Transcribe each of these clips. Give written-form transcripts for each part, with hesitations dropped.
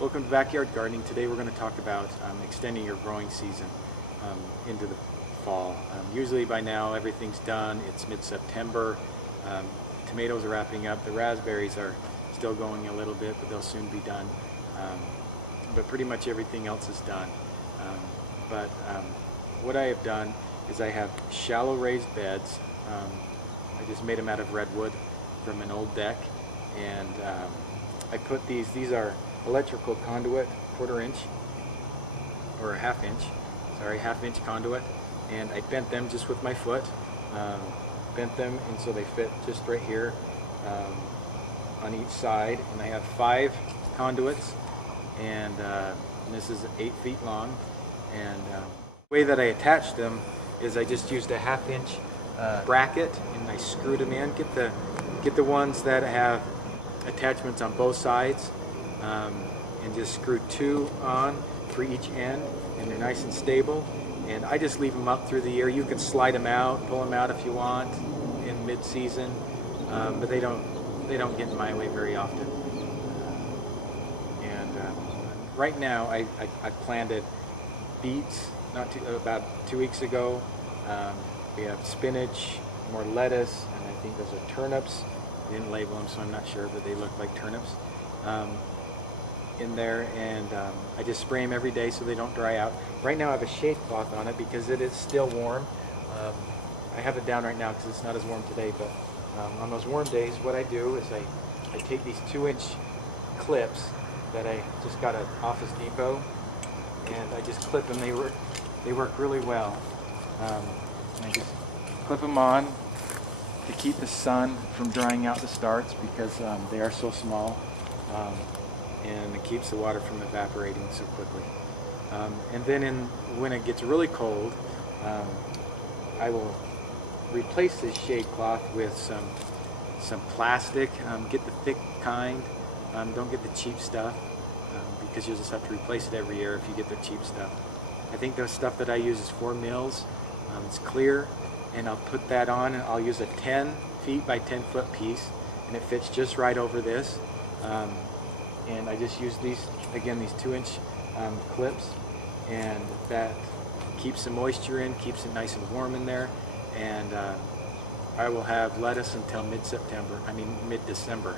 Welcome to Backyard Gardening. Today we're going to talk about extending your growing season into the fall. Usually by now everything's done. It's mid-September. Tomatoes are wrapping up. The raspberries are still going a little bit, but they'll soon be done. But pretty much everything else is done. What I have done is I have shallow raised beds. I just made them out of redwood from an old deck, and I put these are electrical conduit, quarter-inch or a half-inch conduit, and I bent them just with my foot, bent them and so they fit just right here on each side, and I have 5 conduits, and this is 8 feet long, and the way that I attached them is I just used a half-inch bracket and I screwed them in. Get the ones that have attachments on both sides, and just screw 2 on for each end, and they're nice and stable. And I just leave them up through the year. You can slide them out, pull them out if you want in mid-season, but they don't get in my way very often. Right now I planted beets about 2 weeks ago. We have spinach, more lettuce, and I think those are turnips. I didn't label them, so I'm not sure, but they look like turnips in there, and I just spray them every day so they don't dry out. Right now I have a shade cloth on it because it is still warm. I have it down right now because it's not as warm today, but on those warm days what I do is I take these 2-inch clips that I just got at Office Depot, and I just clip them. They work really well. And I just clip them on to keep the sun from drying out the starts because they are so small, and it keeps the water from evaporating so quickly. And then when it gets really cold, I will replace this shade cloth with some plastic. Get the thick kind. Don't get the cheap stuff, because you'll just have to replace it every year if you get the cheap stuff. I think the stuff that I use is 4 mils. It's clear, and I'll put that on, and I'll use a 10 feet by 10 foot piece, and it fits just right over this. And I just use these 2-inch clips, and that keeps the moisture in, keeps it nice and warm in there, and I will have lettuce until mid-December,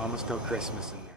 almost till Christmas in there.